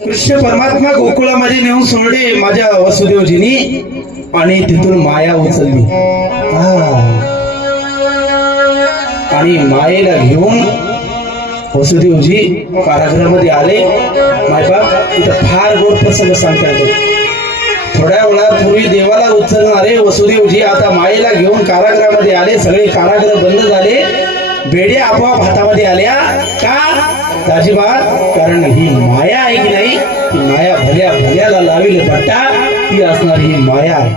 कृष्ण परमात्मा गोकुळामध्ये नेऊन सोडले माझ्या वसुदेवजीनी आणि तिथून माया उचलली आणि मायेला घेऊन वसुदेवजी कारागृहामध्ये आले. मायबाप इथं फार गोड प्रसंग सांगता येतो. थोड्या वेळापूर्वी देवाला उचलणारे वसुदेवजी आता मायेला घेऊन कारागृहामध्ये आले. सगळे कारागृह बंद झाले. बेड्या आपोआप हातामध्ये आल्या. का दाजीबा? कारण ही माया आहे की नाही, ती माया भल्या भल्याला लाविल पट्टा, ती असणारी ही माया आहे.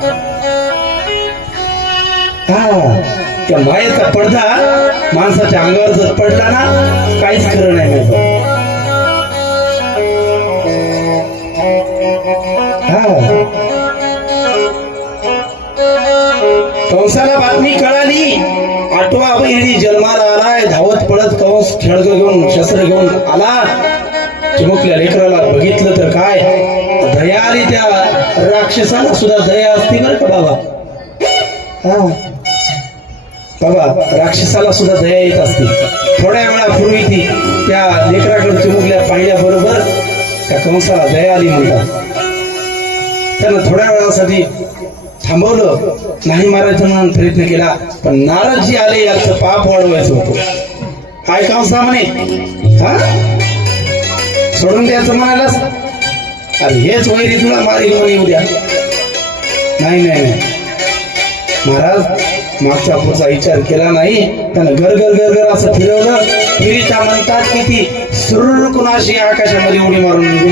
त्या मायेचा पडदा माणसाच्या अंगावर जर पडला ना, काहीच खरं नाही. कंसाला बातमी कळाली. 8वा बहिणी जन्माला आलाय. धावत पडत कंस खेळग घेऊन शस्त्र घेऊन आला. चिमुकल्या लेकराला बघितलं तर काय दया आली. त्या राक्षसाला सुद्धा दया असते बरं का बाबा. बाबा राक्षसाला सुद्धा दया येत असते. थोड्या वेळापूर्वी ती त्या लेकराकडे चिमुकल्या पाहिल्या बरोबर त्या कंसाला दया आली म्हणतात. त्यानं थोड्या वेळासाठी थांबवलं, नाही मारायचं म्हणून प्रयत्न केला, पण नारदजी आले. याचं पाप वाढवायचं होतं. काय कंसा म्हणे, सोडून द्यायचं म्हणालास? अरे हेच वैरी तुला मारील म्हणे उद्या. नाही नाही महाराज, मागचा पुढचा विचार केला नाही. त्यानं घर घर घर घर असं फिरवलं. फिरिता म्हणतात की ती सुरकुणाशी आकाशामध्ये उडी मारून